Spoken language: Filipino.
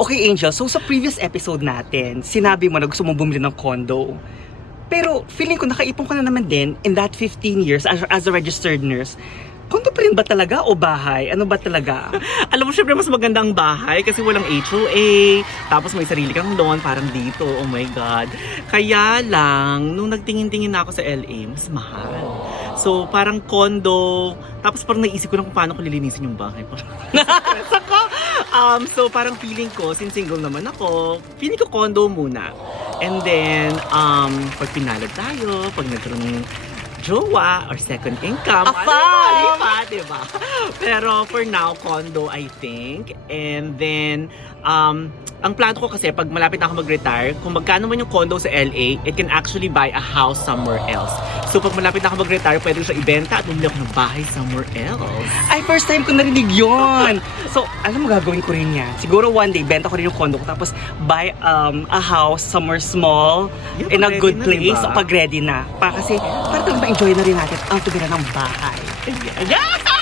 Okay, Angel, so sa previous episode natin, sinabi mo na gusto mong bumili ng condo. Pero feeling ko nakaipon ka na naman din in that 15 years as a registered nurse. Condo pa rin ba talaga o bahay? Ano ba talaga? Alam mo, syempre mas maganda ang bahay kasi walang HOA, tapos may sarili kang lawn, parang dito, oh my God. Kaya lang, nung nagtingin-tingin na ako sa LA, mas mahal. So, parang condo, tapos parang naisip ko lang kung paano ko lilinisin yung bahay. So, parang feeling ko, since single naman ako, feeling ko condo muna. And then, pag pinalad tayo, pag nagkaroon ng jowa or second income. Diba? Pero for now, condo, I think. And then, ang plano ko kasi, pag malapit na ako mag-retire, kung magkano man yung condo sa LA, it can actually buy a house somewhere else. So, pag malapit na ako mag-retire, pwede ko siya ibenta at bumili ako ng bahay somewhere else. Ay, first time ko narinig yun! So, alam mo, gagawin ko rin yan. Siguro one day, benta ko rin yung condo ko, tapos buy a house somewhere small, Yeah, in a pag good ready na, place, diba? pag ready na. Kasi, para talagang ma-enjoy na rin natin ang tumira ng bahay. Yeah!